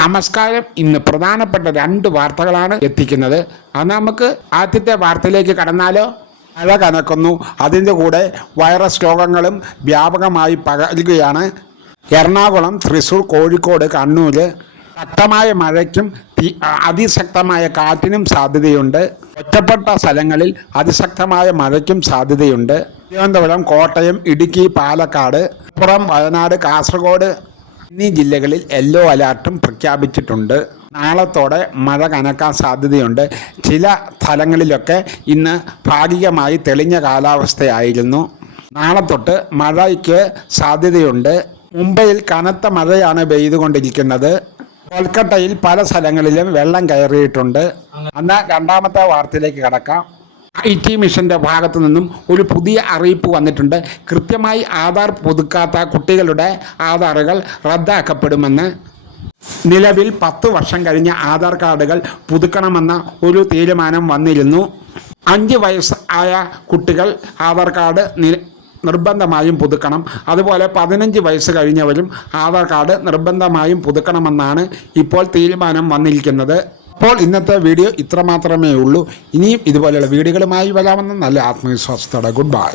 നമസ്കാരം. ഇന്ന് പ്രധാനപ്പെട്ട രണ്ട് വാർത്തകളാണ് എത്തിക്കുന്നത്. അത് നമുക്ക് ആദ്യത്തെ വാർത്തയിലേക്ക് കടന്നാലോ. മഴ കനക്കുന്നു, അതിൻ്റെ കൂടെ വൈറസ് രോഗങ്ങളും വ്യാപകമായി പകരുകയാണ്. എറണാകുളം, തൃശ്ശൂർ, കോഴിക്കോട്, കണ്ണൂർ ശക്തമായ മഴയ്ക്കും അതിശക്തമായ കാറ്റിനും സാധ്യതയുണ്ട്. ഒറ്റപ്പെട്ട സ്ഥലങ്ങളിൽ അതിശക്തമായ മഴയ്ക്കും സാധ്യതയുണ്ട്. തിരുവനന്തപുരം, കോട്ടയം, ഇടുക്കി, പാലക്കാട്, മലപ്പുറം, വയനാട്, കാസർഗോഡ് എന്നീ ജില്ലകളിൽ യെല്ലോ അലർട്ടും പ്രഖ്യാപിച്ചിട്ടുണ്ട്. നാളത്തോടെ മഴ കനക്കാൻ സാധ്യതയുണ്ട്. ചില സ്ഥലങ്ങളിലൊക്കെ ഇന്ന് ഭാഗികമായി തെളിഞ്ഞ കാലാവസ്ഥയായിരുന്നു. നാളെ തൊട്ട് മഴയ്ക്ക് സാധ്യതയുണ്ട്. മുംബൈയിൽ കനത്ത മഴയാണ് പെയ്തുകൊണ്ടിരിക്കുന്നത്. കൊൽക്കത്തയിൽ പല സ്ഥലങ്ങളിലും വെള്ളം കയറിയിട്ടുണ്ട്. എന്നാൽ രണ്ടാമത്തെ വാർത്തയിലേക്ക് കടക്കാം. IT മിഷന്റെ ഭാഗത്തു നിന്നും ഒരു പുതിയ അറിയിപ്പ് വന്നിട്ടുണ്ട്. കൃത്യമായി ആധാർ പുതുക്കാത്ത കുട്ടികളുടെ ആധാറുകൾ റദ്ദാക്കപ്പെടുമെന്ന്. നിലവിൽ 10 വർഷം കഴിഞ്ഞ ആധാർ കാർഡുകൾ പുതുക്കണമെന്ന ഒരു തീരുമാനം വന്നിരുന്നു. 5 വയസ്സ് ആയ കുട്ടികൾ ആധാർ കാർഡ് നിർബന്ധമായും പുതുക്കണം. അതുപോലെ 15 വയസ്സ് കഴിഞ്ഞവരും ആധാർ കാർഡ് നിർബന്ധമായും പുതുക്കണമെന്നാണ് ഇപ്പോൾ തീരുമാനം വന്നിരിക്കുന്നത്. അപ്പോൾ ഇന്നത്തെ വീഡിയോ ഇത്ര മാത്രമേ ഉള്ളൂ. ഇനിയും ഇതുപോലെയുള്ള വീഡിയോകളുമായി വരാമെന്ന് നല്ല ആത്മവിശ്വാസത്തോടെ ഗുഡ് ബൈ.